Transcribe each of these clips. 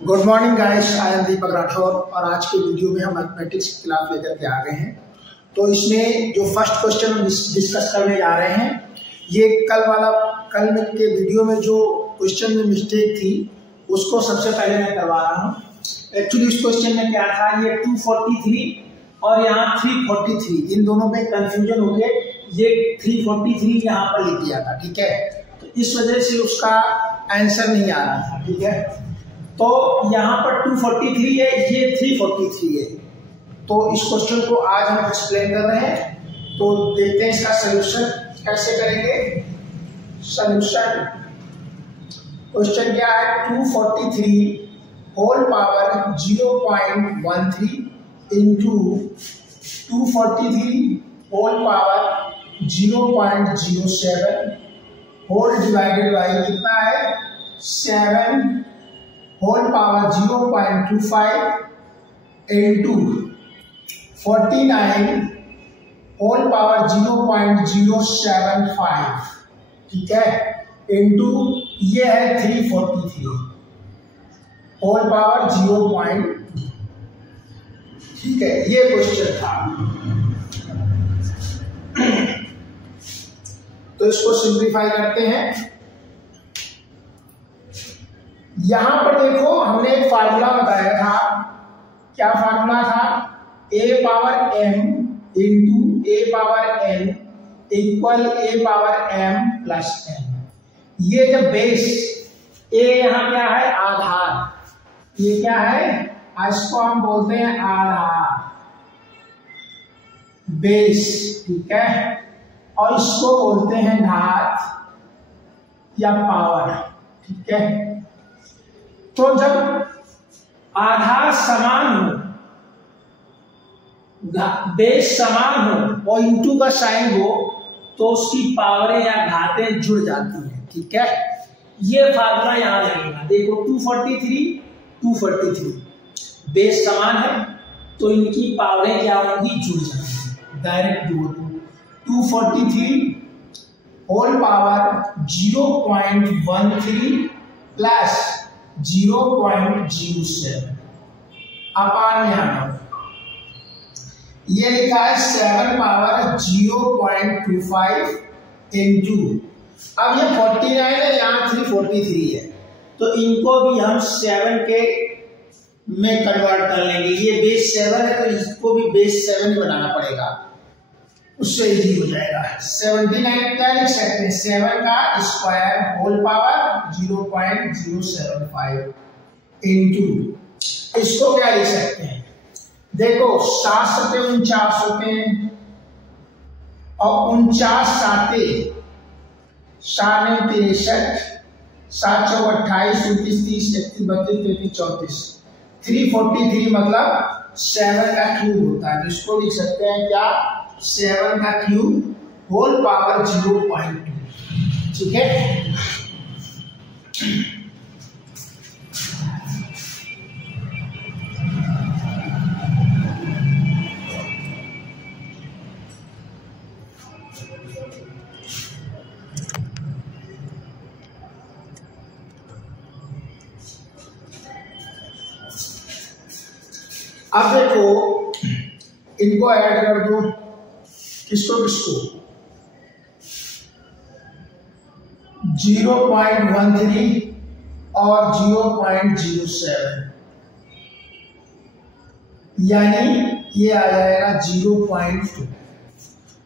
Good morning guys, I am Deepak Rathore और आज के वीडियो में हम मैथमेटिक्स की क्लास लेकर के आ गए हैं। तो इसमें जो फर्स्ट क्वेश्चन हम डिस्कस करने जा रहे हैं, ये कल के वीडियो में जो क्वेश्चन में मिस्टेक थी उसको सबसे पहले मैं करवा रहा हूँ। एक्चुअली इस क्वेश्चन में क्या था, ये 243 और यहाँ 343, इन दोनों में कंफ्यूजन हो गया। ये 343 यहाँ पर लिख दिया था, ठीक है, तो इस वजह से उसका आंसर नहीं आ रहा था, ठीक है। तो यहाँ पर 243 है, ये 343 है। तो इस क्वेश्चन को आज हम एक्सप्लेन कर रहे हैं, तो देखते हैं इसका सलूशन कैसे करेंगे। सलूशन क्वेश्चन क्या है, 243 whole power 0.13 into 243 whole power 0.07 whole divided by कितना है 7 whole power 0.25 into 49 whole power 0.075, ठीक है, इंटू ये है 343 होल पावर 0.2, ठीक है। ये क्वेश्चन था। तो इसको सिंप्लीफाई करते हैं। यहां पर देखो, हमने एक फार्मूला बताया था। क्या फार्मूला था, a power m into a power n equal a power m plus n। ये जब बेस a यहां क्या है, आधार, ये क्या है, इसको हम बोलते हैं आधार, बेस, ठीक है, और इसको बोलते हैं घात या पावर, ठीक है। तो जब आधार समान हो, बेस समान हो और इंटू का साइन हो, तो उसकी पावरें या घातें जुड़ जाती हैं, ठीक है। ये फार्मूला यहां लगेगा। देखो 243 बेस समान है तो इनकी पावरें क्या होंगी, जुड़ जाएंगी, डायरेक्ट जोड़ दो। 243 होल पावर 0.13 प्लस 0.07 अपान में आना, ये लिखा है 7 पावर 0.25 इंटू, अब ये 49 है, यहाँ 343 है, तो इनको भी हम 7 के में कन्वर्ट कर लेंगे। ये बेस 7 है तो इसको भी बेस 7 बनाना पड़ेगा, उससे इजी हो जाएगा। 79 क्या लिख सकते हैं, 7 का स्क्वायर होल पावर 0.075 इंटू, इसको क्या लिख सकते हैं, देखो 7 सते 49 होते हैं और 49 साते 63 7 चौक 28 29 30 31 32 33 34, 343 मतलब 7 का क्यूब होता है, तो इसको लिख सकते हैं क्या, 7 का क्यूब होल पावर 0.2, ठीक है। अब देखो इनको ऐड कर दो, किसको 0.13 और 0.07, यानी ये आ जाएगा 0.2।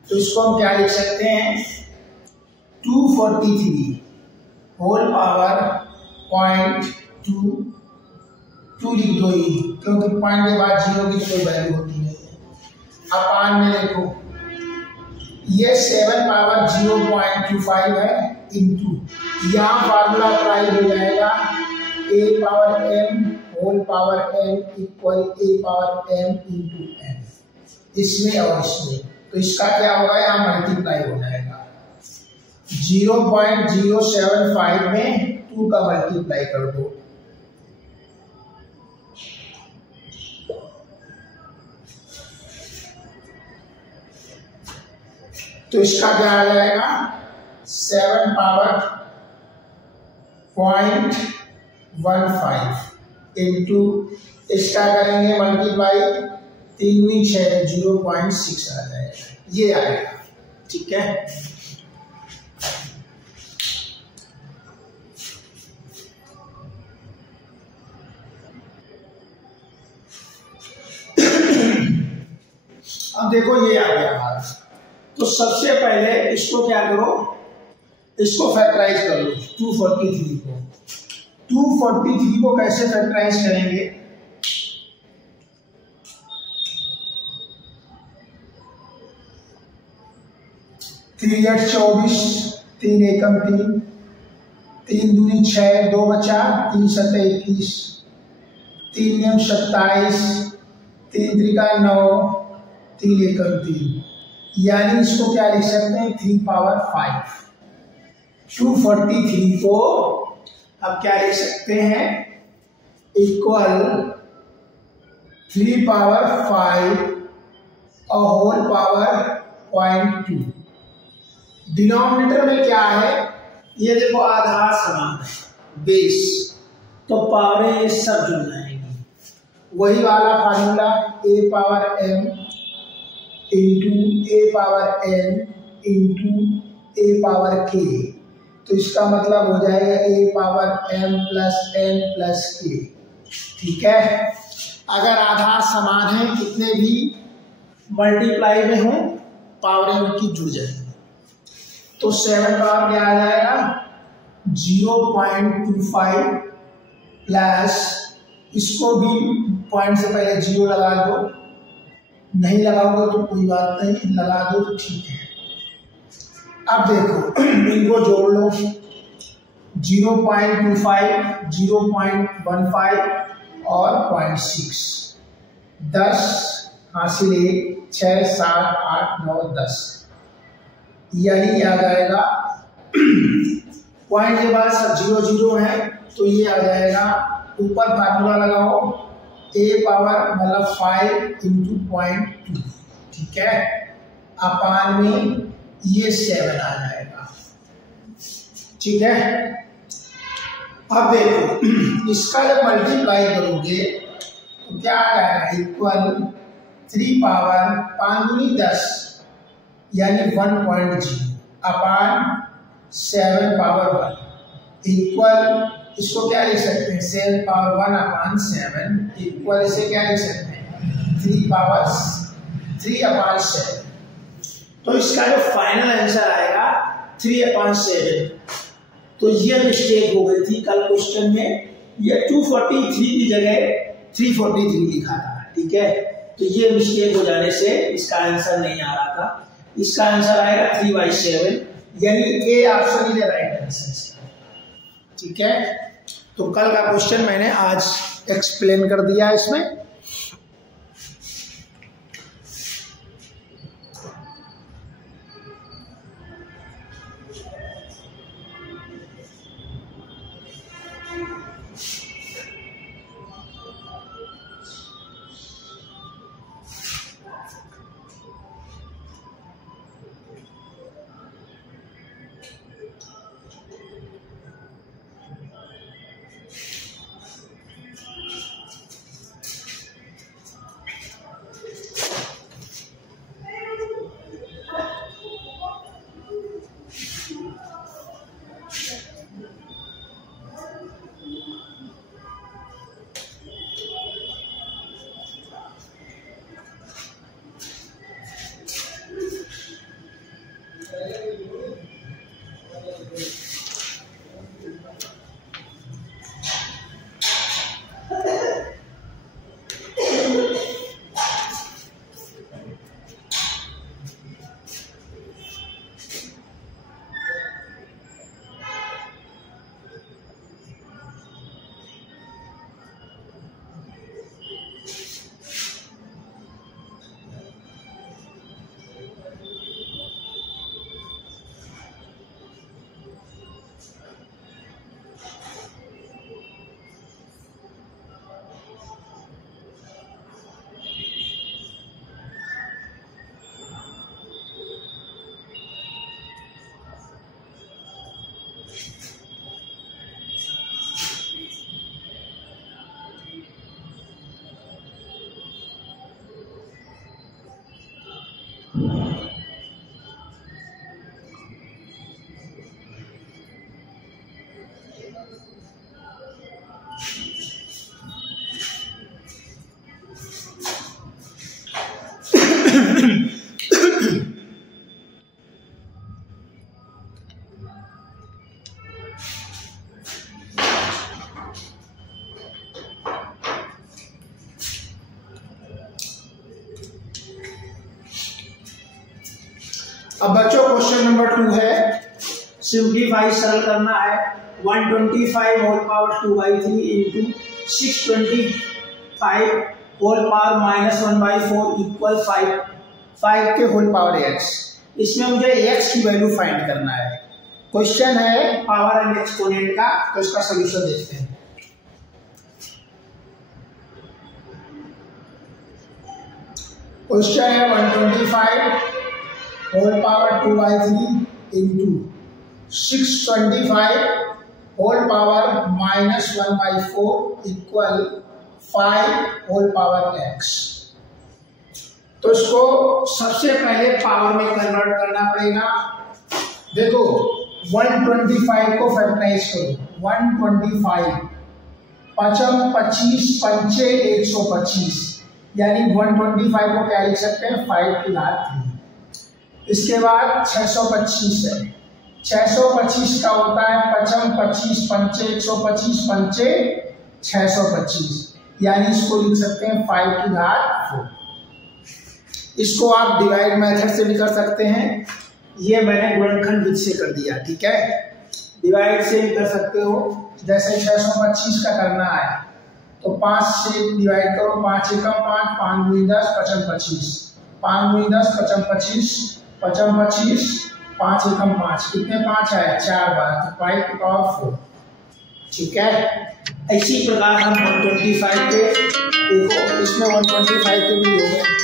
तो इसको हम क्या लिख सकते हैं, 243 होल पावर 0.2 लिख दो, ही क्योंकि पॉइंट के बाद 0 की कोई वैल्यू होती नहीं है। अपान में देखो ये 7 पावर 0.25 है इंटू, यहाँ फार्मूला अप्लाई हो जाएगा, a power m whole power m इक्वल a power m into n, इसमें और इसमें, तो इसका क्या होगा, यहाँ मल्टीप्लाई हो जाएगा। 0.075 में 2 का मल्टीप्लाई कर दो, तो इसका क्या आ जाएगा, 7 पावर 0.15 इंटू इसका करेंगे मल्टीप्लाई, 3 दूनी 6, 0.6 आ जाएगा, ये आएगा। ठीक है, अब देखो ये आ गया हमारा। तो सबसे पहले इसको क्या करो, इसको फैक्टराइज कर लो 243 को। 243 को कैसे फैक्टराइज करेंगे, 3 8 24, 3 एकम 3, 3 दूनी 6, 2 बचा, 3 7 21, 3 नियम 27, 3 त्रिका 9, 3 एकम 3, यानी इसको क्या लिख सकते हैं 3 पावर 5। 243 को अब क्या लिख सकते हैं, इक्वल 3 पावर 5 और होल पावर 0.2। डिनोमिनेटर में क्या है, ये देखो आधार समान है, बेस, तो पावरें ये सब जुड़ जाएंगी। वही वाला formula a power m into a power n into a power k, तो इसका मतलब हो जाएगा a power m plus n plus k। ठीक है, अगर आधार समान है, कितने भी मल्टीप्लाई में हो, पावरें उनकी जुड़ जाएगी। तो 7 पावर क्या आ जाएगा 0.25 प्लस, इसको भी पॉइंट से पहले 0 लगा दो, नहीं लगाओगे तो कोई बात नहीं, लगा दो तो ठीक है। अब देखो इनको जोड़ लो, 0.25, 0.15 और 0.6, 10 हासिल 1, 6 7 8 9 10, यानी आ जाएगा पॉइंट के बाद सब 0 0 है, तो ये आ जाएगा, ऊपर फार्मूला लगाओ a पावर मतलब 5 इंटू 0.2। ठीक है, अपान में ये 7 आ जाएगा। ठीक है, अब देखो इसका जब मल्टीप्लाई करोगे तो क्या आ जाएगा, इक्वल 3 पावर 5 दूनी 10 यानी 1.0 अपान 7 पावर 1 इक्वल, इसको क्या लिख सकते हैं 7 पावर 1 अपान 7 इक्वल, इसे क्या लिख सकते हैं 3 पावर 3 अपान 7। तो इसका जो फाइनल आंसर आएगा 3 अपान 7। तो ये मिस्टेक हो गई थी कल क्वेश्चन में, ये 243 की जगह 343 लिखा था। ठीक है, तो ये मिस्टेक हो जाने से इसका आंसर नहीं आ रहा था, इसका आंसर आएगा 3/7, यानी A option is right answer. ठीक है, तो कल का क्वेश्चन मैंने आज एक्सप्लेन कर दिया इसमें। अब बच्चों क्वेश्चन नंबर 2 है, सिंप्लीफाई सरल करना है। 125 whole power 2/3 into 625 whole power -1/4 equal 5 के होल पावर x। इसमें मुझे x की वैल्यू फाइंड करना है। क्वेश्चन है पावर एंड एक्सपोनेंट का, तो इसका सॉल्यूशन देखते हैं। क्वेश्चन है 125 whole power 2/3 into 625 whole power -1/4 equal 5 whole power x। तो इसको सबसे पहले पावर में कन्वर्ट करना पड़ेगा। देखो 125 को फैक्टराइज करो। 125 पचम 25 पंचे 125, यानी 125 को क्या लिख सकते हैं 5 की घात 3। इसके बाद 625 है। 625 का होता है पचम 25 पंचे 125 पंचे 625, यानी इसको लिख सकते हैं 5 की घात 4। इसको आप डिवाइड मेथड से भी कर सकते हैं। ये मैंने गुणनखंड विधि से कर दिया, ठीक है। डिवाइड से भी कर सकते हो। जैसे 625 का करना है तो 5 से डिवाइड करो। 5 एकम 5, 5 दूनी 10, पचम 25, 5 दूनी 10, पचम 25, पचम 25, 5 एकम 5, कितने 5 आए 4 बार, 5 की पावर 4, ठीक है। इसी प्रकार हम 125 के, देखो इसमें 125 के भी हो गए।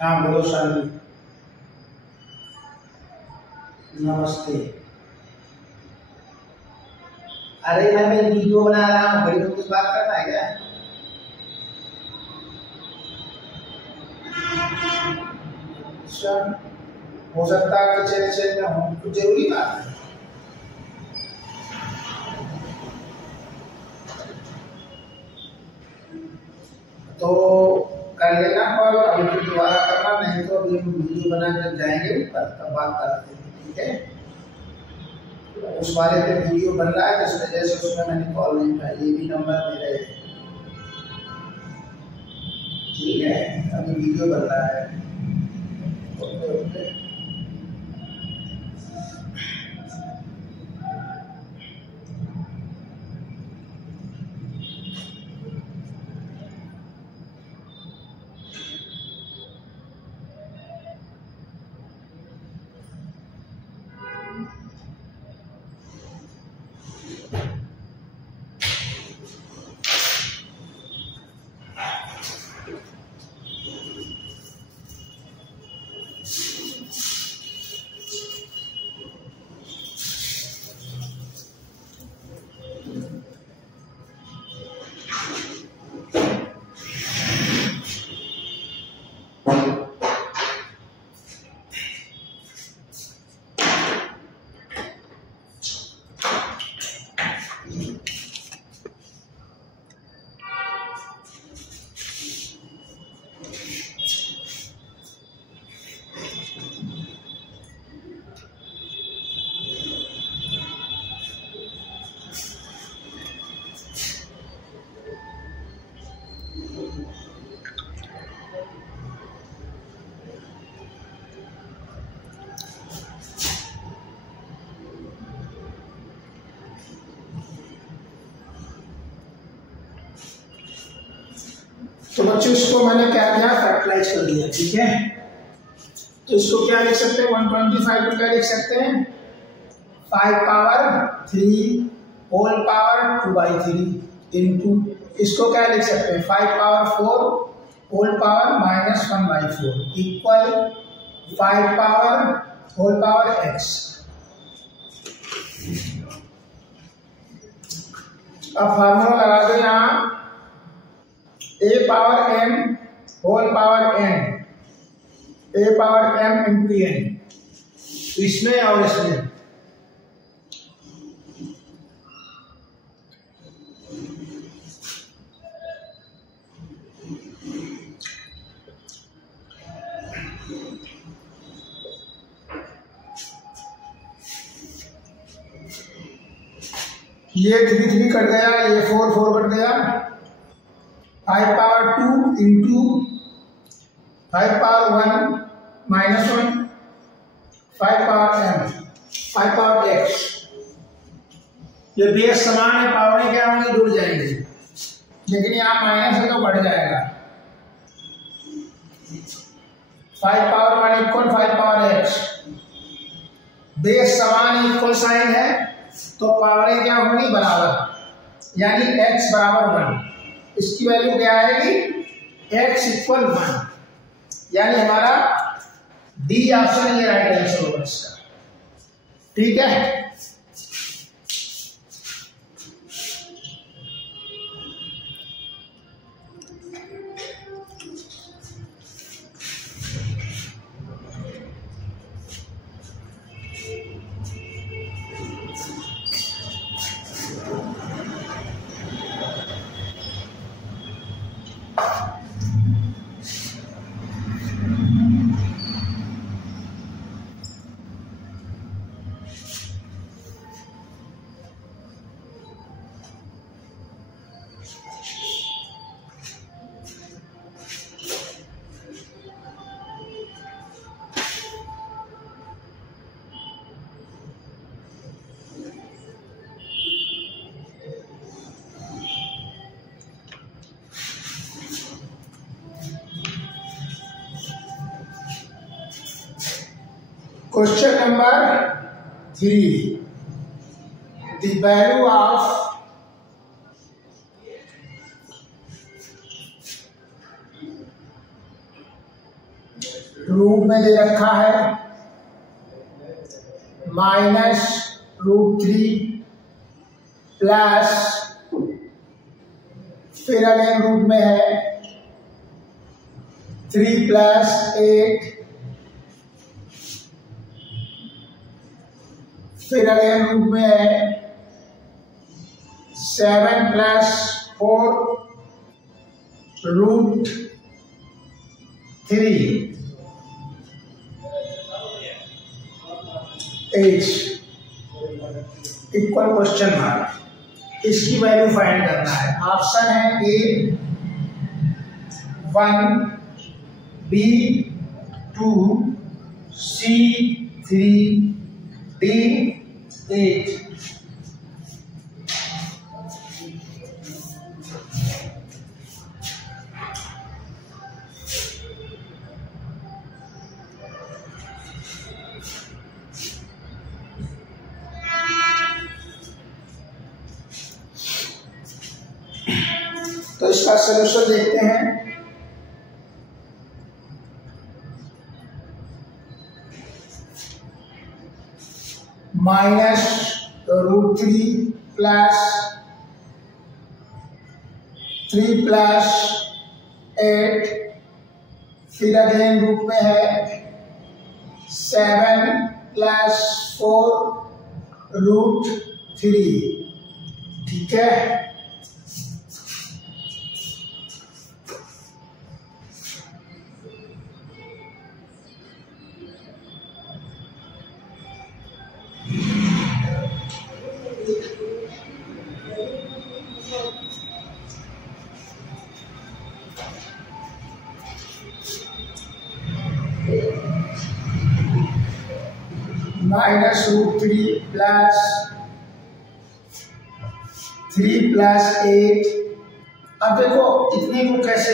हाँ बोलो शाली। नमस्ते। अरे मैं वीडियो बना रहा हूँ, बड़ी कुछ बात करना है क्या? हो सकता है कि चेक में हूँ, कुछ जरूरी बात है। तो कर लेना कॉल, अभी फिर दोबारा करना, नहीं तो अभी हम वीडियो बना कर जाएंगे ऊपर, तब बात करते हैं, ठीक है। उस वाले पे वीडियो बन रहा है, जिस वजह से उसमें मैंने कॉल नहीं उठाया। ये भी नंबर मेरा है, ठीक है। अभी वीडियो बन रहा है। ओके। तो बच्चों इसको मैंने क्या किया, फैक्टराइज कर दिया। ठीक है, तो इसको क्या लिख सकते हैं, 125 को क्या लिख सकते हैं, 5 पावर 3 होल पावर 2/3 इंटू, इसको क्या लिख सकते हैं, 5 power 4 whole power -1/4 equal 5 power whole power x। अब फार्मूला लगा दो यहाँ, a power m whole power n, a power m into n, इसमें और इसमें ये 3 कट गया, ये 4 कट गया, 5 power 2 into 5 power 1 -1, 5 power m, 5 power x। ये बेस समान है, पावरें क्या होंगी, जुड़ जाएंगे, लेकिन यहाँ माइनस है तो बढ़ जाएगा। 5 power 1 equal 5 power x, base समान इक्वल साइन है तो पावरें क्या होंगी, बराबर, यानी x बराबर 1। इसकी वैल्यू क्या आएगी, x इक्वल 1, यानी हमारा डी ऑप्शन ये राइट आंसर होगा इसका। ठीक है, question number 3, the value of root में दे रखा है -√3 प्लस, फिर अगेन रूट में है 3 + 8, फिर अगेन रूट में है 7 + 4 √3 8 इक्वल क्वेश्चन मार्क। इसकी वैल्यू फाइंड करना है। ऑप्शन है A 1, B 2, C 3, D 8। तो इसका सलूशन देखते हैं। -√3 प्लस 3 + 8, फिर अगेन रूट में है 7 + 4 √3। ठीक है, -√3 प्लस 3 + 8 अब देखो इतने को कैसे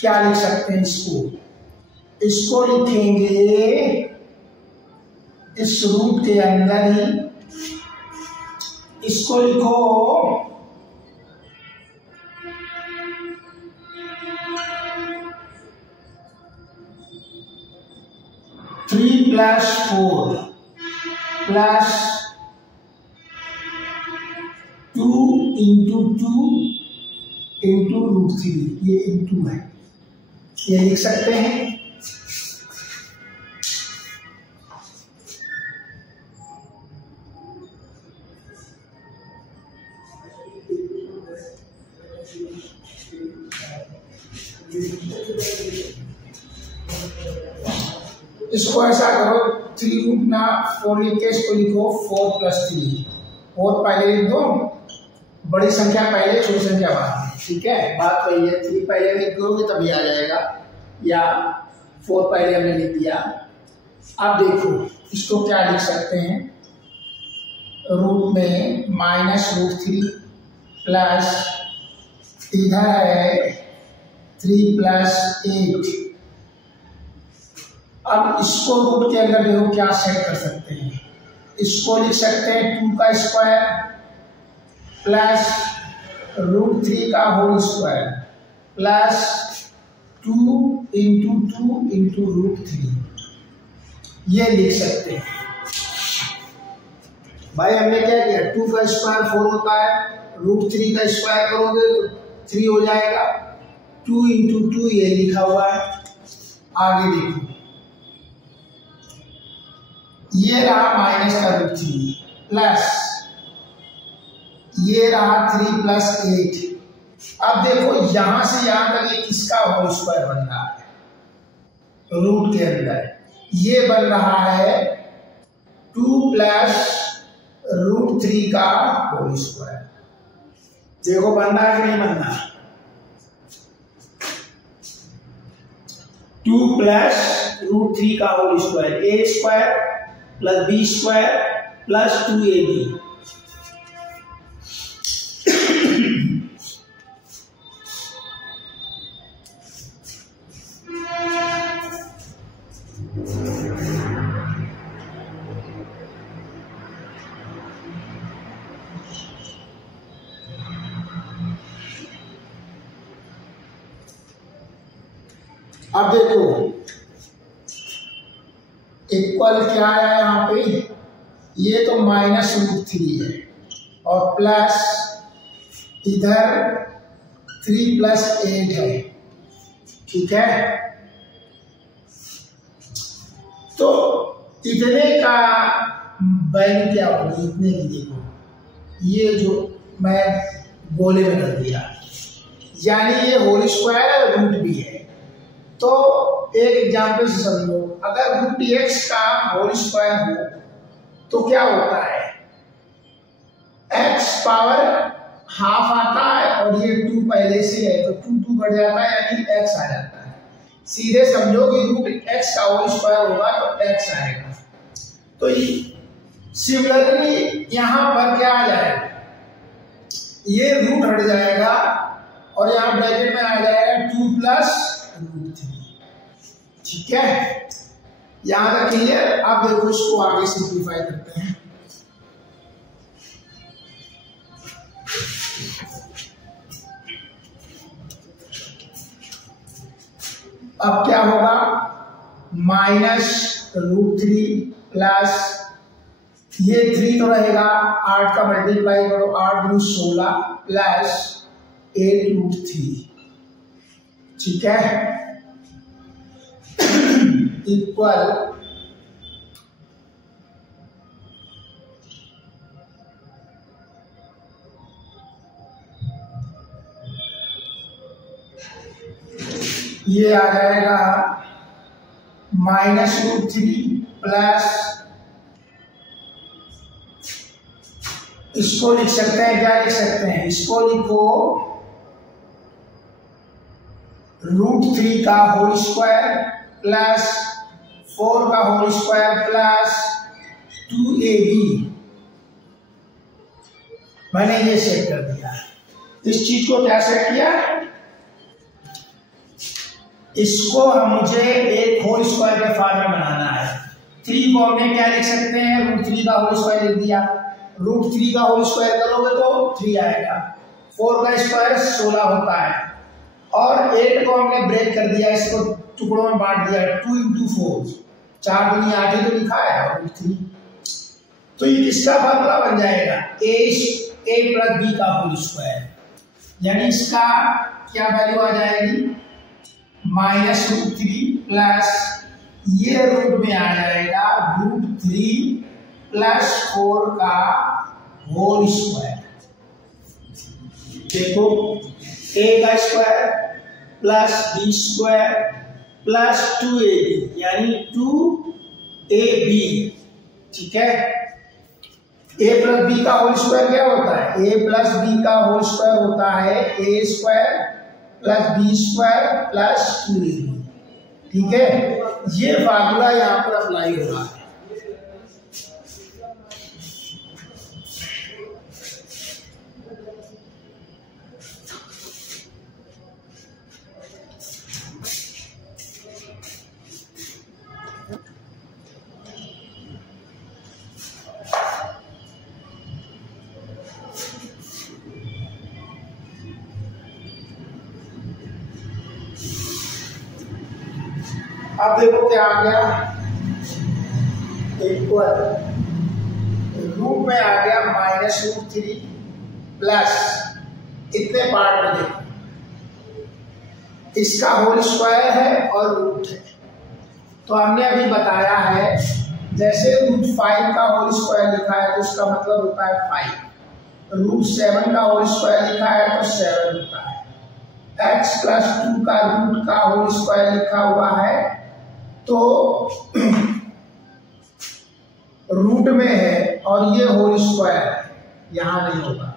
क्या लिख सकते हैं इसको लिखेंगे इस रूट के अंदर ही, इसको लिखो 3 + 4 + 2 × 2 × √3, ये इंटू है, ये लिख सकते हैं। इसको ऐसा करो 3√4 लिख के इसको लिखो 4 + 3, 4 पहले लिख दो, बड़ी संख्या पहले छोटी संख्या बाद में, ठीक है, बात वही है। 3 पहले लिख दोगे तभी आ जाएगा, या 4 पहले हमने लिख दिया। अब देखो इसको क्या लिख सकते हैं, रूट में -√3 प्लस इधर है 3 + 8। अब इसको रूट के अंदर देखो क्या सेट कर सकते हैं, इसको लिख सकते हैं 2 का स्क्वायर प्लस √3 का होल स्क्वायर प्लस 2 × 2 × √3, ये लिख सकते हैं। भाई हमने क्या किया, 2 का स्क्वायर 4 होता है, √3 का स्क्वायर करोगे तो 3 हो जाएगा, 2 × 2 ये लिखा हुआ है। आगे देखो ये रहा माइनस का √3 प्लस ये रहा 3 + 8। अब देखो यहां से यहां तक ये किसका होल स्क्वायर बन रहा है, रूट के अंदर ये बन रहा है 2 + √3 का होल स्क्वायर। देखो बन रहा है कि नहीं बन रहा, 2 + √3 का whole square, a² + b² + 2ab। अब देखो इक्वल क्या है यहाँ पे, ये तो -√3 है और प्लस इधर 3 + 8 है, ठीक है। तो इतने का वैल्यू क्या होगी, इतने की देखो, ये जो मैं गोले में कर दिया, यानी ये होल स्क्वायर है, रूट भी है। तो एक एग्जाम्पल से समझो, अगर √x का होल स्क्वायर हो तो क्या होता है, x पावर हाफ आता है और ये 2 पहले से है तो 2 कट जाता है, यानी x आ जाता है। सीधे समझो कि √x का होल स्क्वायर होगा तो x आएगा। तो सिमिलरली यहां पर क्या आ जाएगा, ये रूट हट जाएगा और यहां ब्रैकेट में आ जाएगा 2 + √3, ठीक है। यहां तक क्लियर। अब देखो इसको आगे सिंप्लीफाई करते हैं। अब क्या होगा, -√3 प्लस ये 3 तो रहेगा, 8 का मल्टीप्लाई करो, 8 × 16 प्लस 8√3, ठीक है, इक्वल ये आ जाएगा -√3 प्लस, इसको लिख सकते हैं, क्या लिख सकते हैं, इसको लिखो √3 का होल स्क्वायर प्लस 4 का होल स्क्वायर प्लस 2ab। मैंने ये सेट कर दिया। इस चीज को क्या सेट किया, इसको मुझे एक होल स्क्वायर के फॉर्म में बनाना है। 3 को हमने क्या लिख सकते हैं, √3 का होल स्क्वायर लिख दिया। √3 का होल स्क्वायर करोगे तो 3 आएगा। 4 का स्क्वायर 16 होता है, और 8 को हमने ब्रेक कर दिया, इसको टुकड़ों में बांट दिया। 2 × 4 4 दूनी 8 ही तो लिखा है, और 3। तो ये किसका फॉर्मूला बन जाएगा, a + b का होल स्क्वायर, यानी इसका क्या वैल्यू आ जाएगी, -√3 प्लस ये रूट में आ जाएगा √3 + 4 का होल स्क्वायर। देखो a का square plus b square plus 2ab, यानी 2ab, ठीक है। a + b का होल स्क्वायर क्या होता है, a + b का होल स्क्वायर होता है a square plus b square plus 2ab, ठीक है। ये फार्मूला यहाँ पर अप्लाई हो रहा है। अब देखो क्या आ गया, इक्वल रूट में आ गया -√3 प्लस इतने पार्ट में देखो, इसका होल स्क्वायर है और रूट है। तो हमने अभी बताया है, जैसे √5 का होल स्क्वायर लिखा है तो उसका मतलब होता है 5, √7 का होल स्क्वायर लिखा है तो 7 होता है, x + 2 का रूट का होल स्क्वायर लिखा हुआ है तो रूट में है, और ये होल स्क्वायर है, यहां नहीं होगा,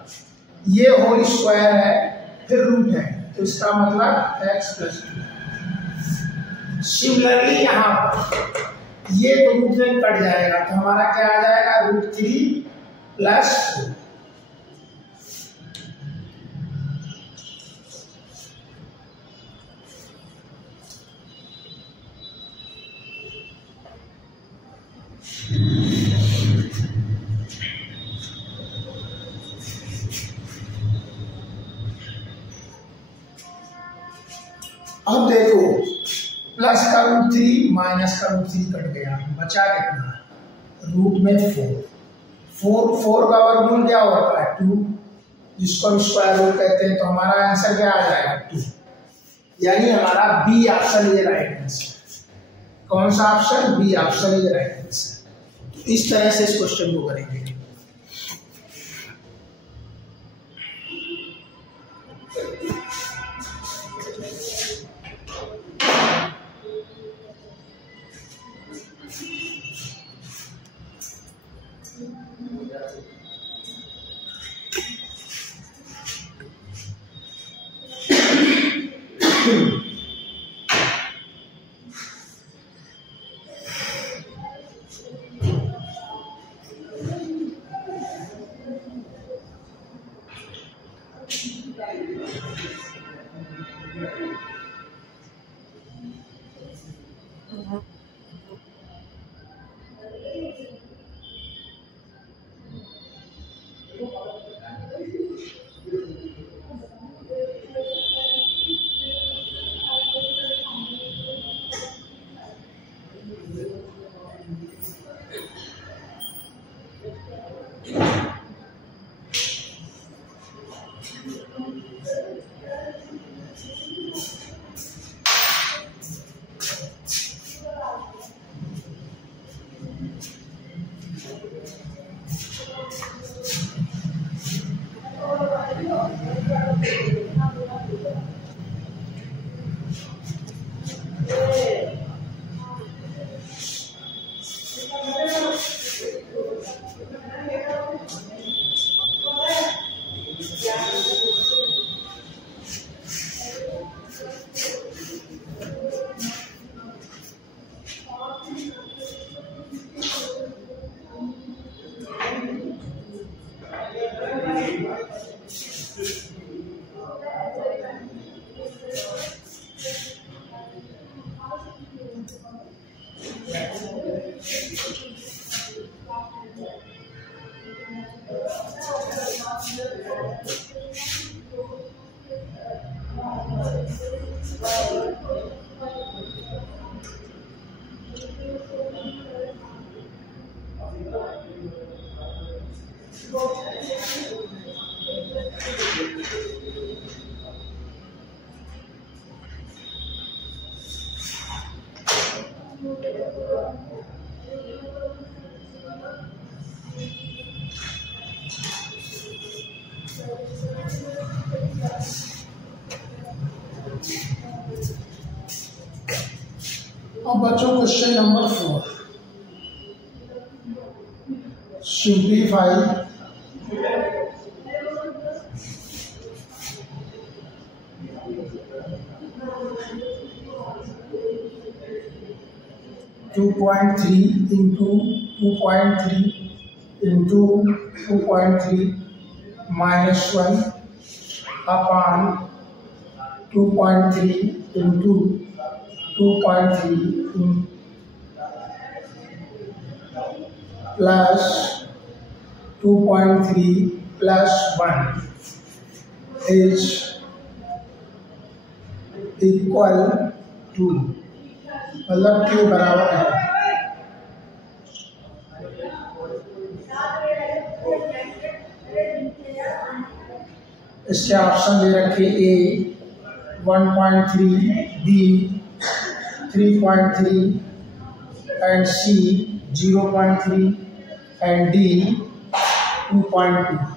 ये होल स्क्वायर है फिर रूट है, तो इसका मतलब x + 2। सिमिलरली यहां पर ये तो रूट से कट जाएगा, तो हमारा क्या आ जाएगा, √3 + 4। अब देखो प्लस का √3 माइनस का √3 कट गया, बचा कितना, रूट में 4 का वर्गमूल क्या होता है 2, जिसको हम स्क्वायर रूट कहते हैं। तो हमारा आंसर क्या आ जाएगा 2, यानी हमारा बी ऑप्शन ये राइट आंसर। कौन सा ऑप्शन, बी ऑप्शन ये राइट आंसर। इस तरह से इस क्वेश्चन को करेंगे। Question number 4, simplify 2.3 into 2.3 into 2.3 minus 1 upon 2.3 into 2.3 plus 2.3 plus 1 is equal to, मतलब के बराबर है। इसके ऑप्शन दे रखे A 1.3, B 3.3 and C 0.3 and D 2.2।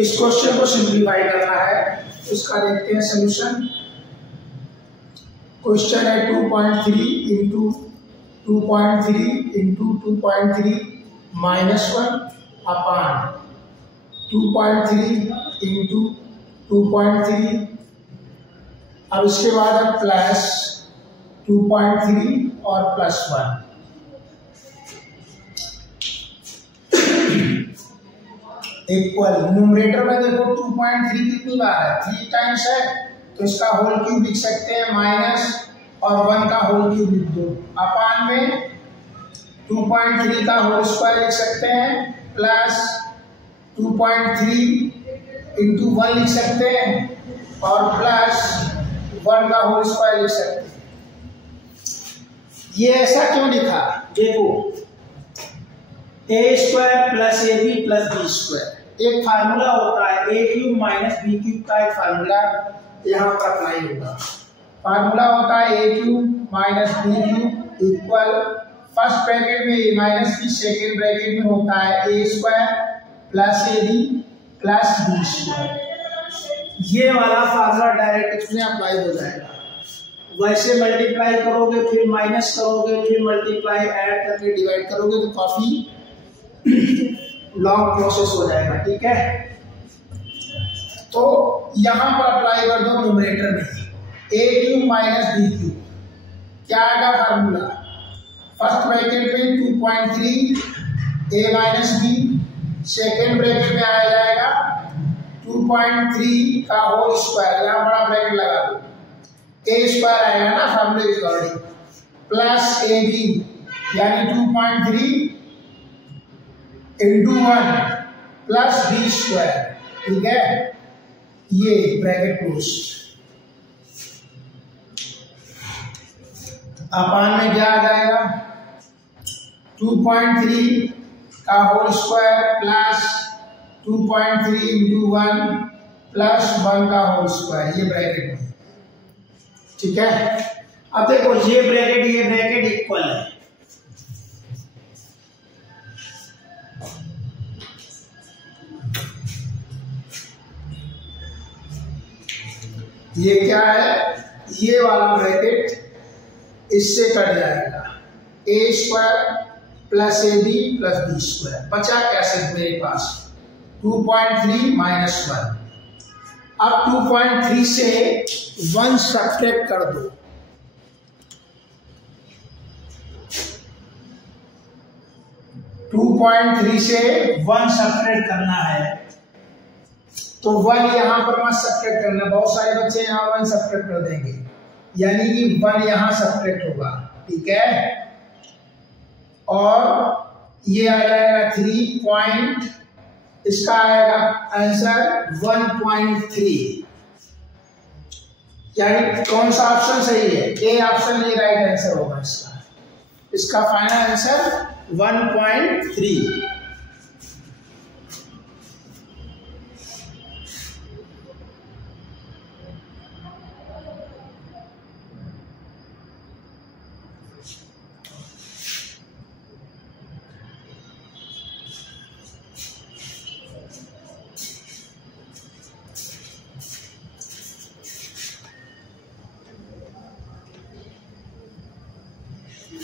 इस क्वेश्चन को सिंप्लीफाई करना है, उसका देखते हैं सॉल्यूशन। क्वेश्चन है 2.3 इंटू 2.3 इंटू 2.3 माइनस 1 अपान 2.3 इंटू 2.3। अब इसके बाद है प्लस 2.3 और प्लस 1। इक्वल न्यूमरेटर में देखो 2.3 कितनी बार है, 3 टाइम्स है, तो इसका होल क्यूब लिख सकते हैं माइनस और 1 का होल क्यूब लिख दो। अपान में 2.3 का होल स्क्वायर लिख सकते हैं प्लस 2.3 इंटू 1 लिख सकते हैं और प्लस 1 का होल स्क्वायर लिख सकते हैं। ये ऐसा क्यों लिखा, देखो A square plus A B plus B square, एक फार्मूला होता है A cube minus B cube का, एक फार्मूला यहाँ पर अप्लाई होगा। फार्मूला होता है A cube minus B cube equal, first bracket में A minus B, second bracket में होता है A square plus A B plus B square. ये वाला फार्मूला डायरेक्ट इसमें अप्लाई हो जाएगा। वैसे मल्टीप्लाई करोगे, फिर माइनस करोगे, फिर मल्टीप्लाई ऐड करके डिवाइड करोगे तो काफी लॉन्ग प्रोसेस हो जाएगा, ठीक है। तो यहां पर अप्लाई कर दो न्यूमरेटर में ए क्यूब माइनस बी क्यूब, क्या आएगा फार्मूला, फर्स्ट ब्रैकेट में 2.3 ए माइनस बी, सेकेंड ब्रैकेट में आ जाएगा 2.3 का होल स्क्वायर, यहां बड़ा ब्रैकेट लगा दो, ए स्क्वायर आएगा ना फार्मूले के अकॉर्डिंग, प्लस ए बी यानी 2.3 इंटू 1 प्लस बी स्क्वायर, ठीक है। ये ब्रैकेट क्लोज। अपान में क्या आ जाएगा 2.3 का whole square plus 2.3 into 1 plus 1 का होल स्क्वायर, ये ब्रैकेट में, ठीक है। अब देखो ये ब्रैकेट इक्वल है, ये क्या है, ये वाला ब्रैकेट इससे कट जाएगा, A square plus A B plus B square, बचा कैसे मेरे पास 2.3 माइनस 1। अब 2.3 से 1 सब्ट्रैक्ट कर दो, से 1 सब्ट्रैक्ट करना है, तो 1 यहां पर मत सब्ट्रैक्ट करना, बहुत सारे बच्चे यहां 1 सब्ट्रैक्ट कर देंगे, यानी कि 1 यहां सब्ट्रैक्ट होगा, ठीक है। और ये आ जाएगा 3 पॉइंट, इसका आएगा आंसर 1.3, यानी कौन सा ऑप्शन सही है, ए ऑप्शन ये राइट आंसर होगा इसका फाइनल आंसर 1.3। अब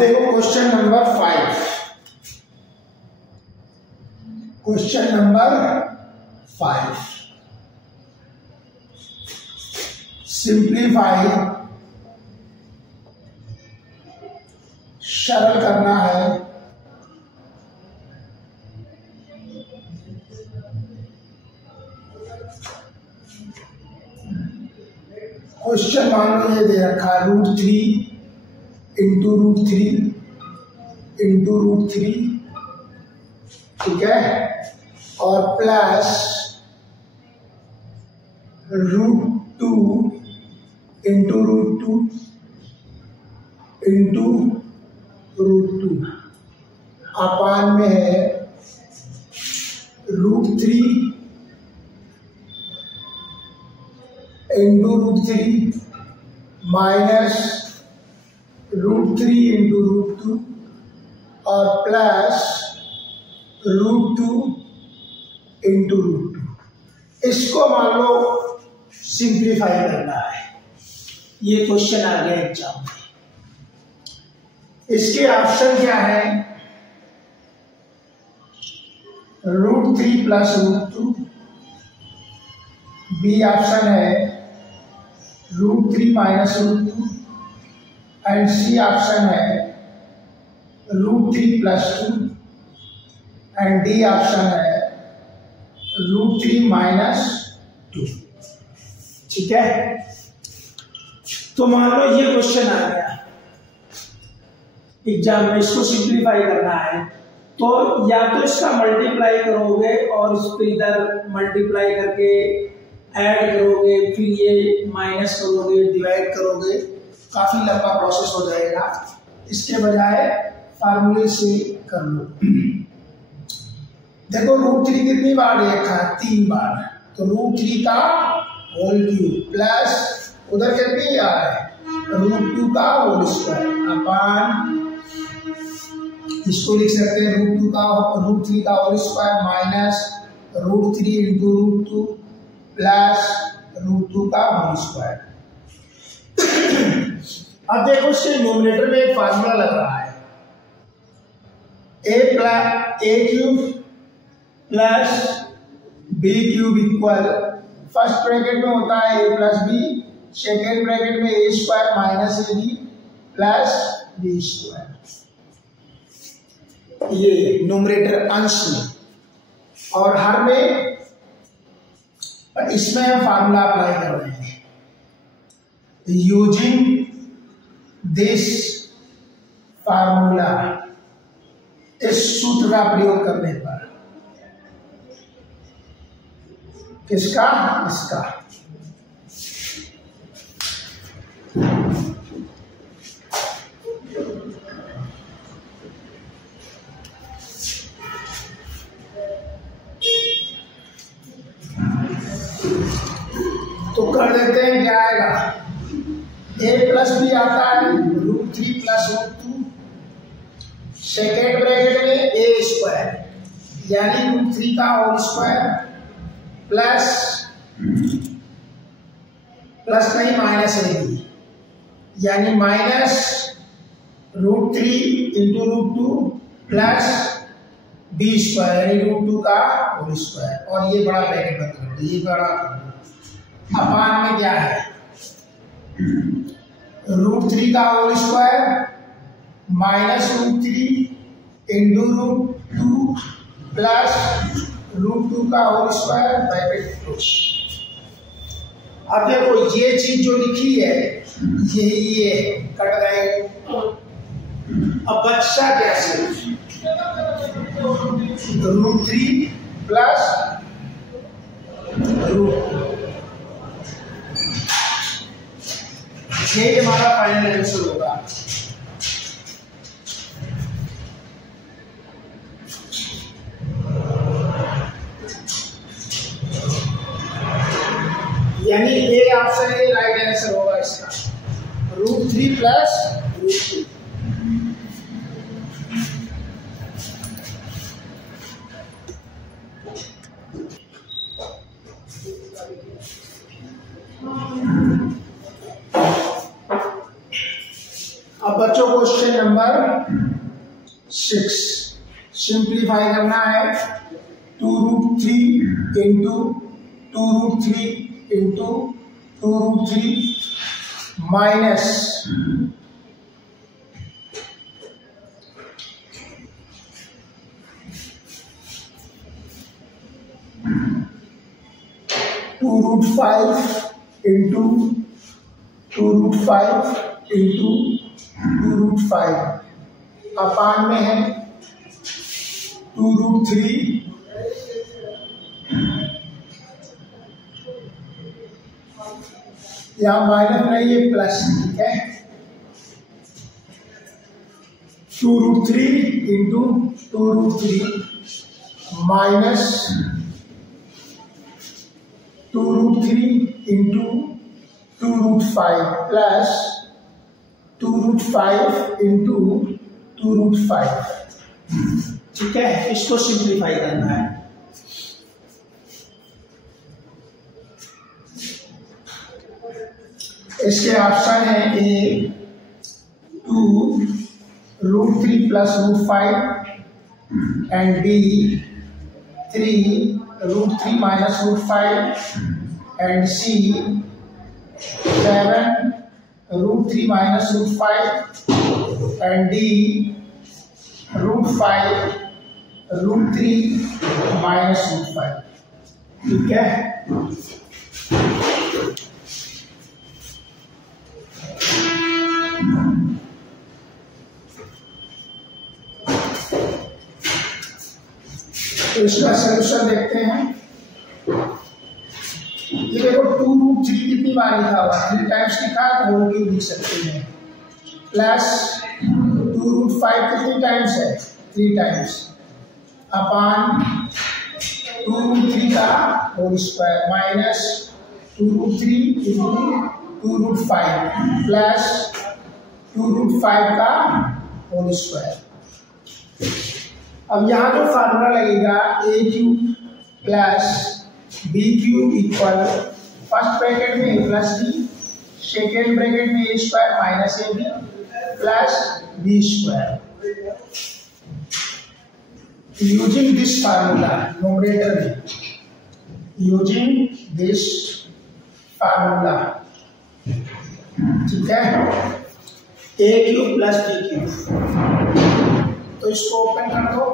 देखो question number 5। Question number 5, simplify, सरल करना है। क्वेश्चन मान लो ये दे रखा है √3 इंटू √3 इंटू √3, ठीक है, और प्लस √2 इंटू √2 इंटू √2 अपान में है √3 इंटू √3 माइनस √3 इंटू √2 और प्लस √2 इंटू √2। इसको मान लो सिंप्लीफाई करना है। ये क्वेश्चन आ गया एग्जाम में। इसके ऑप्शन क्या है? √3 प्लस √2, बी ऑप्शन है √3 माइनस √2 एंड सी ऑप्शन है √3 प्लस 2 एंड डी ऑप्शन है √3 माइनस 2। ठीक है, तो मान लो ये क्वेश्चन आ गया एग्जाम में, इसको सिंप्लीफाई करना है तो या तो इसका मल्टीप्लाई करोगे और इस पे इधर मल्टीप्लाई करके ऐड करोगे, फिर ये माइनस करोगे, डिवाइड करोगे, काफी लंबा प्रोसेस हो जाएगा। इसके बजाय फार्मूले से कर लो। देखो √3 कितनी बार लिखा है? 3 बार, तो √3 का होल क्यूब प्लस उधर कितनी आ रहा है √2 का होल स्क्वायर अपान, इसको लिख सकते हैं √3 का whole square minus √3 into √2 plus √2 का होल स्क्वायर। अब देखो इसके न्यूमरेटर में एक फार्मूला लग रहा है, a cube plus b cube equal, first bracket में होता है a plus b, second bracket में a square minus ab plus b square. ये न्यूमरेटर अंश में, और हर में इसमें हम फार्मूला अप्लाई कर रहे हैं। यूजिंग दिस फार्मूला, इस सूत्र का प्रयोग करने पर, किसका? इसका। तो कर देते हैं, क्या आएगा? a प्लस बी आता है √3 प्लस √2, सेकेंड ब्रैकेट में a स्क्वायर यानी √3 का होल स्क्वायर प्लस नहीं माइनस ab यानी minus √3 into √2 plus b square यानी √2 का होल स्क्वायर, और ये बड़ा ब्रैकेट बंद कर दो, ये बड़ा अपान में क्या है √3 का whole square minus √3 into √2 plus √2 का होल स्क्वायर ब्रैकेट क्लोज। अब देखो ये चीज जो लिखी है ये कट गए, अब बच्चा कैसे? √3 प्लस √2, ये हमारा फाइनल आंसर होगा। यानी ए ऑप्शन ये राइट आंसर होगा इसका, √3 प्लस √2। अब बच्चों क्वेश्चन नंबर 6 सिंप्लीफाई करना है। 2√3 into 2√3 into 2√3 minus 2√5 into 2√5 into 2√5 अपान में है 2√3 यहाँ माइनस नहीं है प्लस, ठीक है। 2√3 into 2√3 minus 2√3 into 2√5 plus 2√5 into 2√5, ठीक है। इसको सिंप्लीफाई करना है। इसके ऑप्शन है A 2√3 plus √5 and B 3√3 minus √5 and C 7√3 minus √5 and D √5 √3 minus √5, ठीक है। तो इसका सॉल्यूशन देखते हैं। ये देखो 2√3 कितनी बार लिखा हुआ, 3 टाइम्स लिखा है तो होल क्यूब लिख सकते हैं। प्लस 2√5 कितनी टाइम्स है, 3 टाइम्स अपान 2√3 का whole square minus 2√3 into 2√5 plus 2√5 का होल स्क्वायर। अब यहाँ जो फार्मूला लगेगा a³ plus b³ equal first bracket में a plus b, second bracket में a² minus ab plus b square. Using this formula numerator में, using this formula, ठीक है, a³ प्लस b³। तो इसको ओपन कर दो,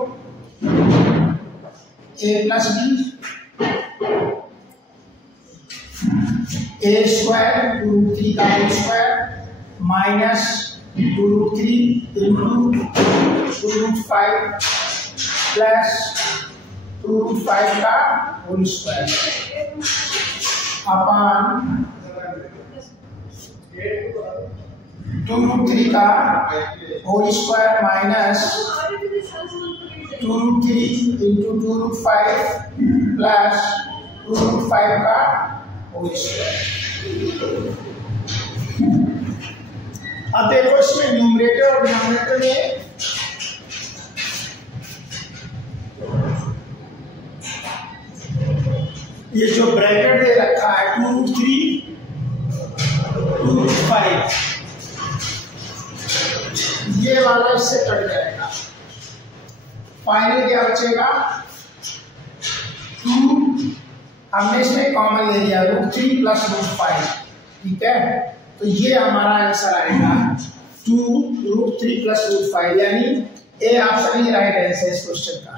a plus b a square 2√3 का whole square minus 2√3 into 2√5 plus 2√5 का होल स्क्वायर अपान 2√3 का whole square minus 2√3 into 2√5 plus 2√5 का होल स्क्वायर। अब देखो इसमें न्यूमरेटर और डिनोमिनेटर में ये जो ब्रैकेट दे रखा है 2√3 2√5, ये वाला इससे कट जाएगा। फाइनल क्या बचेगा 2, हमने इसमें कॉमन ले लिया √3 प्लस √5, ठीक है। तो ये हमारा आंसर आएगा 2√3 प्लस √5, यानी A option he right answer इस क्वेश्चन का।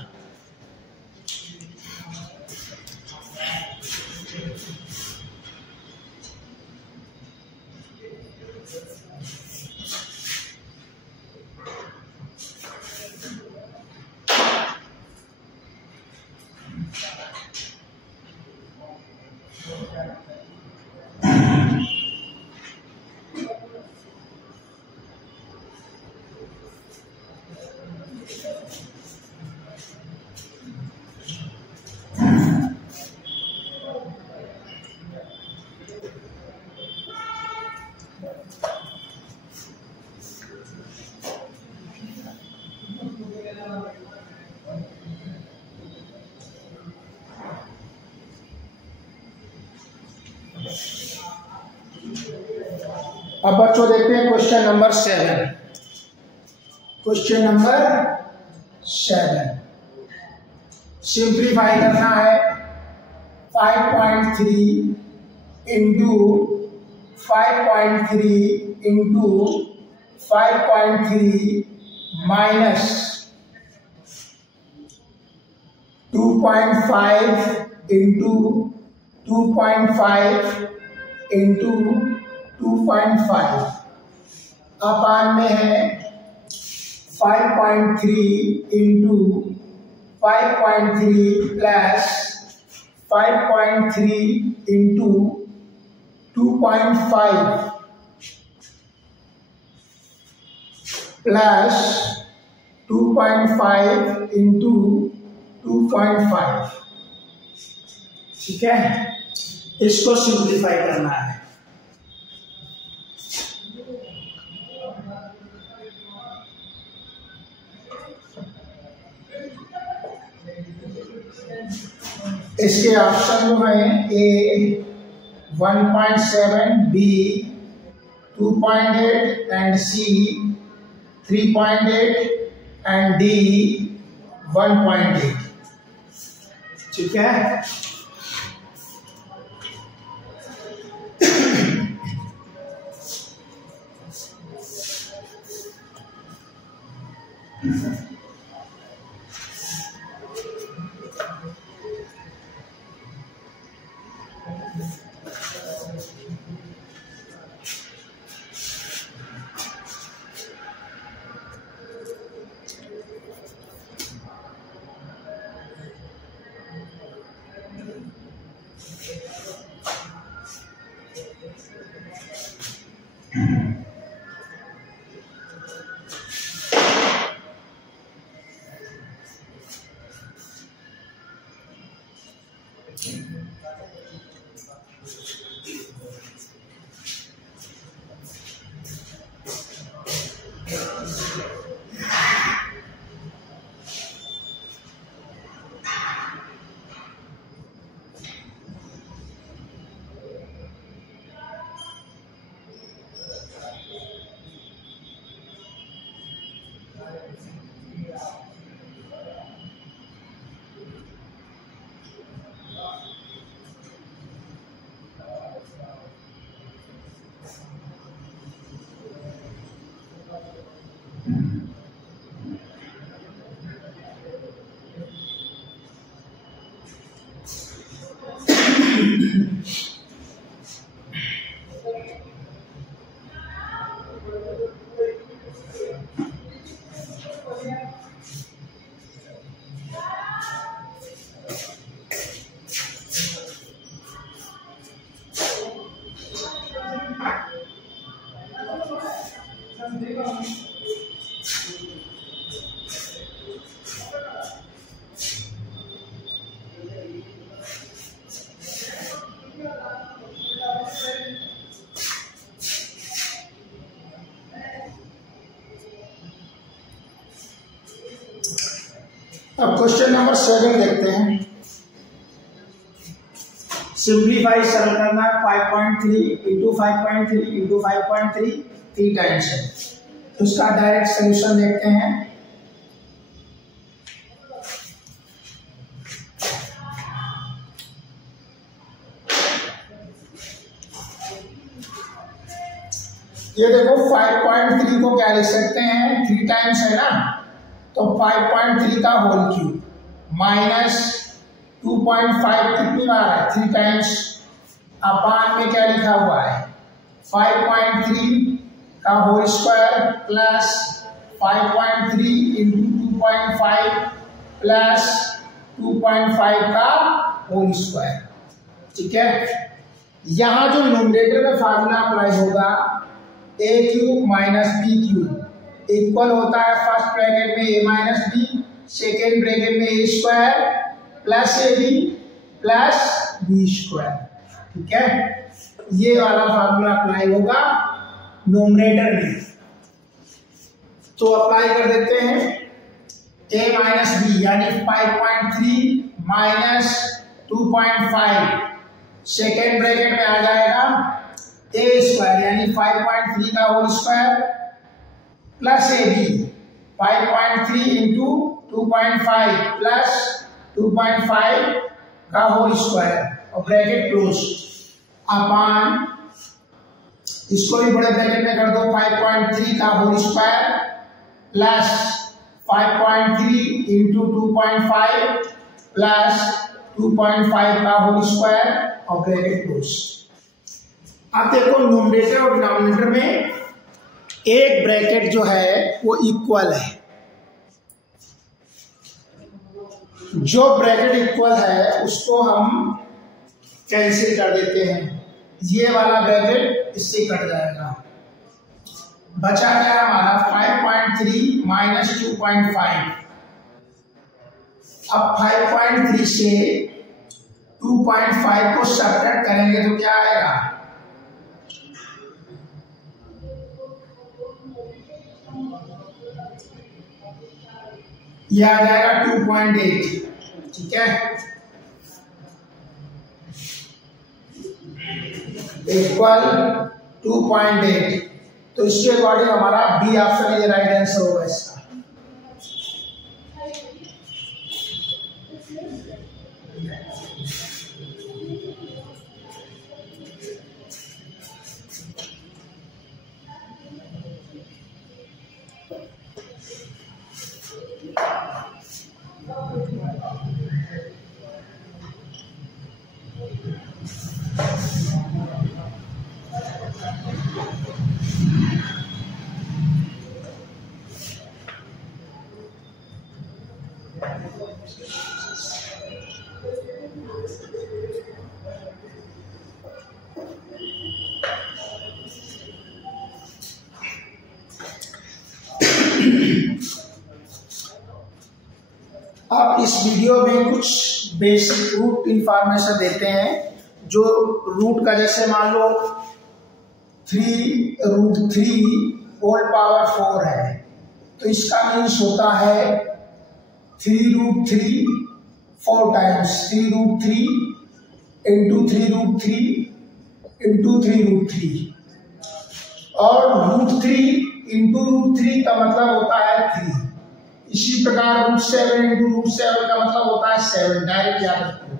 अब बच्चों देखते हैं question number 7। Question number 7 simplify करना है। 5.3 into 5.3 into 5.3 minus 2.5 into 2.5 into 2.5 अपान में है 5.3 into 5.3 plus 5.3 into 2.5 plus 2.5 into 2.5। ठीक है, इसको सिंप्लीफाई करना है। इसके ऑप्शन जो है A 1.7, B 2.8 and C 3.8 and D 1.8। ठीक है, अब क्वेश्चन नंबर 7 देखते हैं। सिंप्लीफाई सरल करना है। 5.3 इंटू 5.3 इंटू 5.3 3 टाइम्स है, तो उसका डायरेक्ट सोल्यूशन देखते हैं। ये देखो 5.3 को क्या लिख सकते हैं, 3 टाइम्स है ना, तो 5.3 का होल क्यूब माइनस 2.5 कितनी बार है, 3 टाइम्स, अपान में क्या लिखा हुआ है 5.3 का whole square plus 5.3 into 2.5 plus 2.5 का होल स्क्वायर। ठीक है, यहां जो न्यूमरेटर में फार्मूला अप्लाई होगा A cube minus B cube equal होता है फर्स्ट ब्रैकेट में A minus B, second bracket में A square plus A B plus B square. ठीक है, ये वाला फार्मूला अप्लाई होगा न्यूमरेटर में, तो अप्लाई कर देते हैं ए माइनस बी यानी 5.3 माइनस 2.5, सेकेंड ब्रैकेट में आ जाएगा ए स्क्वायर यानी 5.3 का होल स्क्वायर प्लस ए बी 5.3 इंटू 2.5 प्लस 2.5 का होल स्क्वायर और ब्रैकेट क्लोज अपान इसको भी बड़े ब्रैकेट में कर दो 5.3 का whole square plus 5.3 into 2.5 plus 2.5 का होल स्क्वायर और ब्रैकेट क्लोज। अब देखो न्यूमरेटर और डिनोमिनेटर में एक ब्रैकेट जो है वो इक्वल है। जो ब्रैकेट इक्वल है उसको हम कैंसिल कर देते हैं, ये वाला ब्रैकेट इससे कट जाएगा। बचा क्या हमारा 5.3 माइनस 2.5। अब 5.3 से 2.5 को सब्ट्रैक्ट करेंगे तो क्या आएगा, यह आ जाएगा 2.8। ठीक है, इक्वल 2.8। तो इसके अकॉर्डिंग हमारा बी ऑप्शन ये राइट आंसर होगा इसका। अब इस वीडियो में कुछ बेसिक रूट इंफॉर्मेशन देते हैं। जो रूट का जैसे मान लो 3√3 होल पावर 4 है, तो इसका मीन्स होता है 3√3 4 टाइम्स 3√3 इंटू 3√3 इंटू 3√3 और √3 इंटू √3 का मतलब होता है 3। इसी प्रकार √7 इंटू √7 का मतलब होता है 7। डायरेक्ट याद रखो।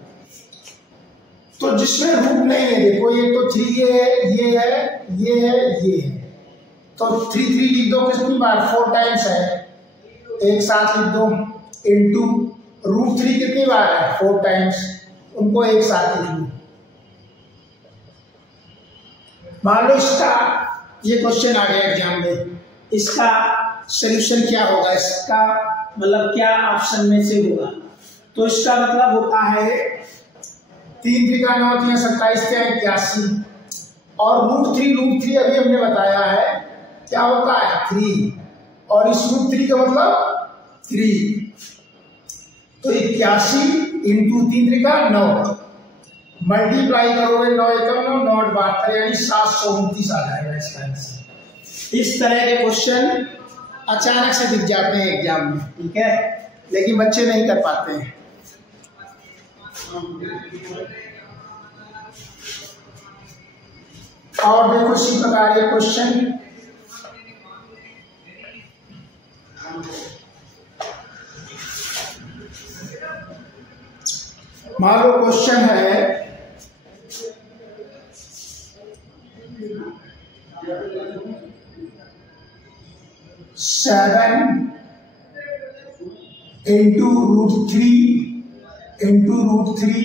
तो जिसमें रूट नहीं है, देखो ये तो 3 ये है, ये है, ये है, ये है, तो 3 लिख दो कितनी बार, 4 टाइम्स है, एक साथ लिख दो, इंटू √3 कितनी बार है, 4 टाइम्स, उनको एक साथ लिख लो। मान लो इसका ये क्वेश्चन आ गया एग्जाम में, इसका सॉल्यूशन क्या होगा, इसका मतलब क्या ऑप्शन में से होगा। तो इसका मतलब होता है 3 3 का 9 3 27 81 और √3 अभी हमने बताया है क्या होता है 3 और इस √3 का मतलब 3, तो 81 इंटू 3 3 का 9 मल्टीप्लाई करोगे 9 एकम 9 9 72 यानी 729 आ जाएगा इसका आंसर। इस तरह के क्वेश्चन अचानक से दिख जाते हैं एग्जाम में, ठीक है, लेकिन बच्चे नहीं कर पाते हैं। और देखो इसी प्रकार ये क्वेश्चन मान लो क्वेश्चन है 7 इंटू √3 इंटू √3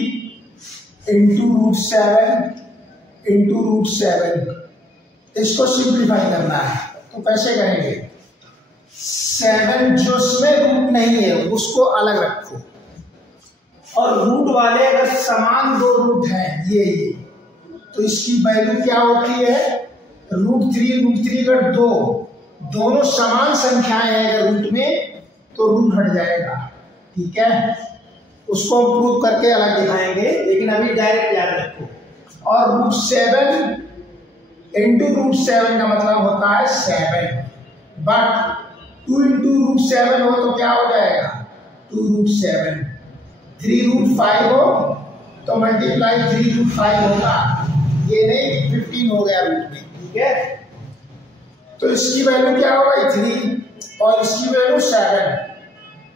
इंटू √7 इंटू √7, इसको सिंप्लीफाई करना है। तो कैसे करेंगे, 7 जो इसमें रूट नहीं है उसको अलग रखो और रूट वाले अगर समान 2 रूट हैं ये तो इसकी वैल्यू क्या होती है, √3 अगर दोनों समान संख्याएं हैं अगर रूट में तो रूट हट जाएगा। ठीक है, उसको हम प्रूव करके अलग दिखाएंगे, लेकिन अभी डायरेक्ट याद रखो। और √7 इंटू √7 का मतलब होता है 7, बट 2 इंटू √7 हो तो क्या हो जाएगा 2√7। 3√5 हो तो मल्टीप्लाई 3√5 होगा, ये नहीं 15 हो गया रूट में, ठीक है। तो इसकी वैल्यू क्या होगा 3 और इसकी वैल्यू 7।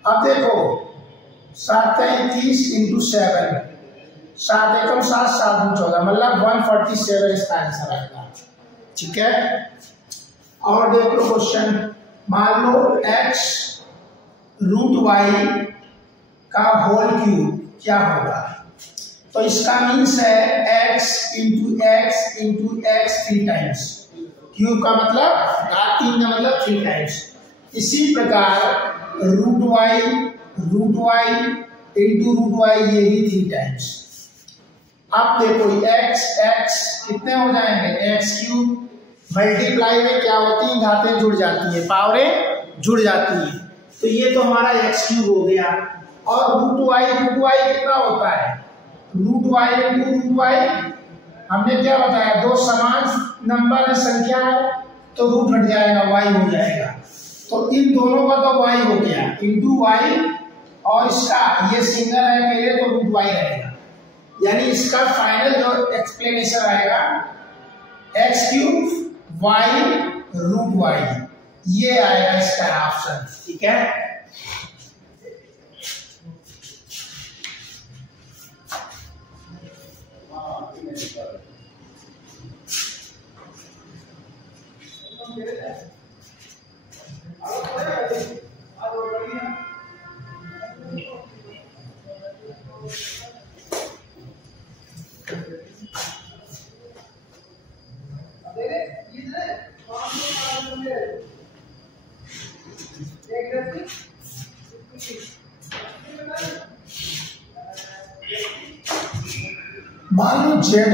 अब देखो 7 31 इंटू 7, 7 एकम 7, 7 दूनी 14, मतलब 147 इसका आंसर आएगा, ठीक है। और देख लो क्वेश्चन, मान लो x रूट वाई का होल क्यूब क्या होगा। तो इसका मीन्स है x into x into x 3 times, cube का मतलब 3 का मतलब 3 टाइम्स। इसी प्रकार root y into root y ये भी 3 टाइम्स। अब देखो x कितने हो जाएंगे, x क्यूब मल्टीप्लाई में क्या होती है, घातें जुड़ जाती है, पावरें जुड़ जाती हैं, तो ये तो हमारा x क्यूब हो गया। और रूट वाई कितना होता है, root y into root y हमने क्या बताया, दो समान नंबर है, संख्या है, तो रूट हट जाएगा, y हो जाएगा। तो इन दोनों का तो y हो गया इंटू वाई, और इसका ये सिंगल है के लिए तो रूट y रहेगा। यानी इसका फाइनल जो एक्सप्लेनेशन आएगा x cube y root y, ये आएगा इसका ऑप्शन, ठीक है। मान लो जेड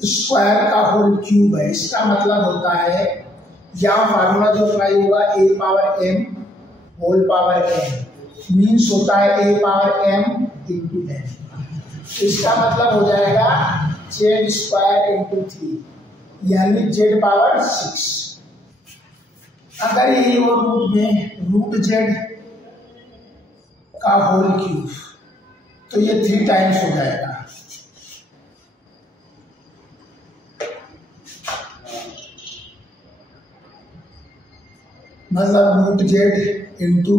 स्क्वायर का होल क्यूब है, इसका मतलब होता है यहाँ फार्मूला जो अप्लाई होगा a power m whole power n means होता है a power m into n। इसका मतलब हो जाएगा जेड स्क्वायर इंटू 3 यानी जेड पावर 6। अगर यही हो रूट में रूट जेड का होल क्यूब तो ये 3 टाइम्स हो जाएगा। मतलब root z into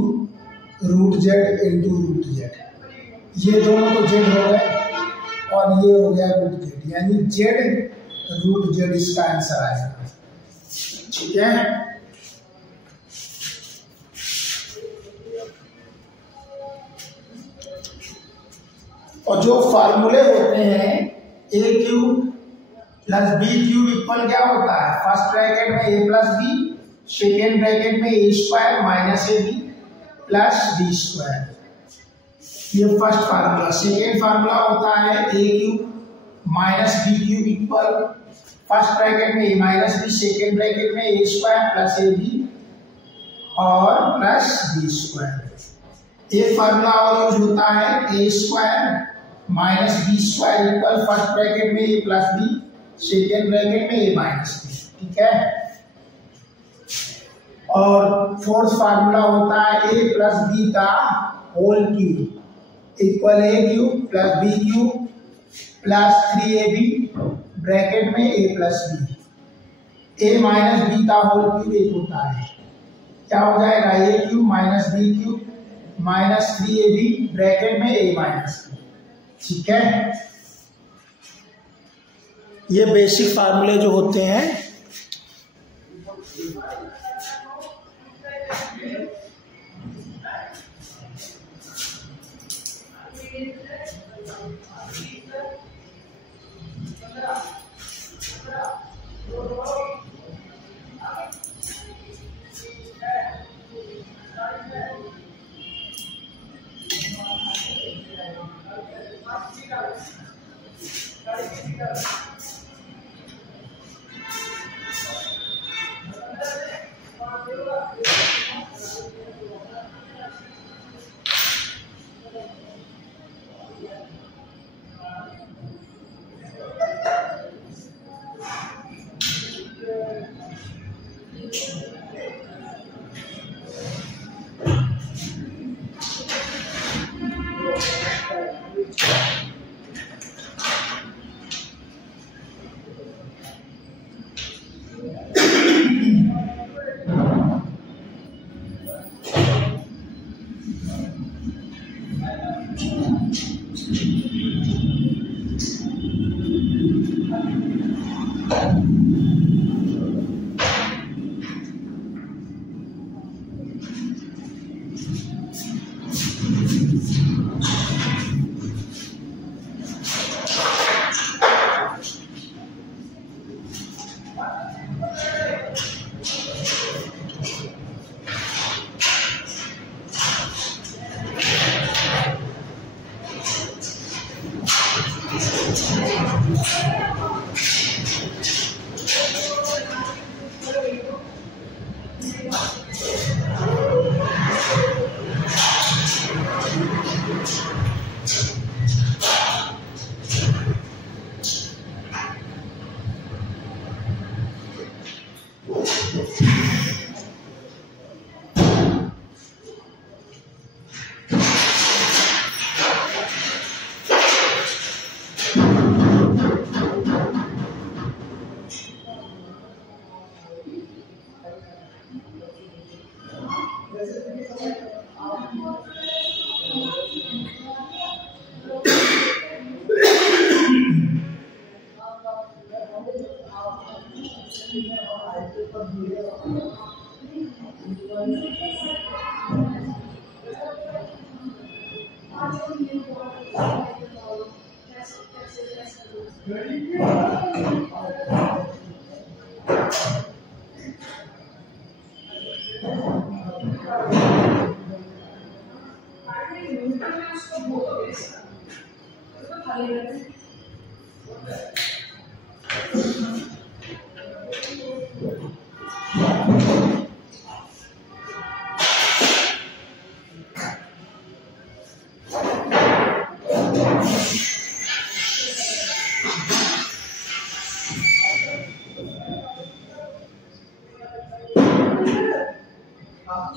root z into root z, ये दोनों तो जेड हो गए और ये हो गया रूट जेड, यानी जेड रूट जेड इसका आंसर आएगा, ठीक है। और जो फार्मूले होते हैं A cube plus B cube equal क्या होता है, फर्स्ट ब्रैकेट में A plus B, second bracket में A square minus A B plus B square, ये फर्स्ट फार्मूला। सेकेंड फार्मूला होता है A cube minus B cube equal first bracket में A minus B, second bracket में A square plus A B और plus B square. एक formula और use होता है A square minus B square equal first bracket में A plus B, second bracket में A minus B, ठीक है। और फोर्थ फार्मूला होता है ए प्लस बी का whole cube equal A cube plus B cube plus 3ab bracket में A plus B. A minus B का होल क्यूब एक होता है, क्या हो जाएगा A cube minus B cube minus 3ab bracket में ए माइनस बी, ठीक है। ये बेसिक फार्मूले जो होते हैं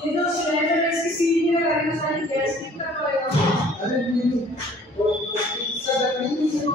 ये जो सिलेंडर इसकी सीट में लगी सारी गैस लीक कर पाएगा। अरे नहीं वो इसका नहीं है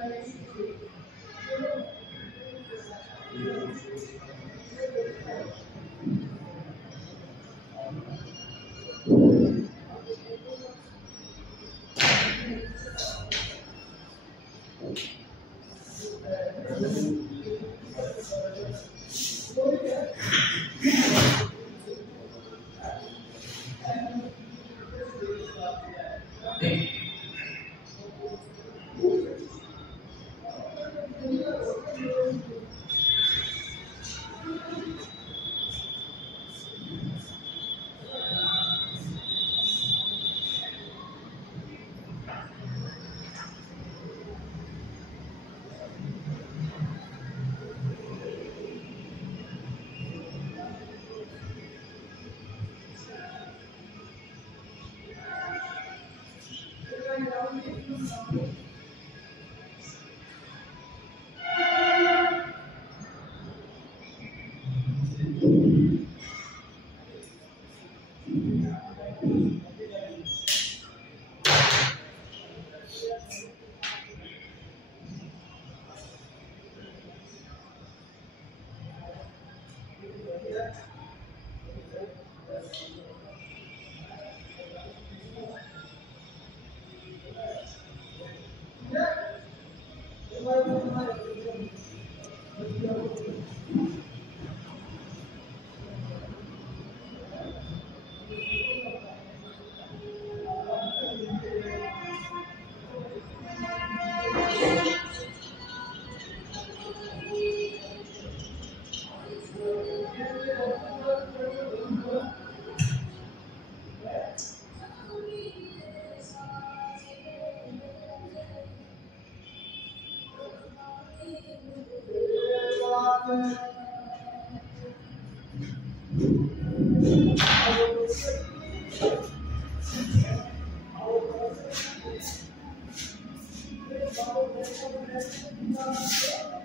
Thank you.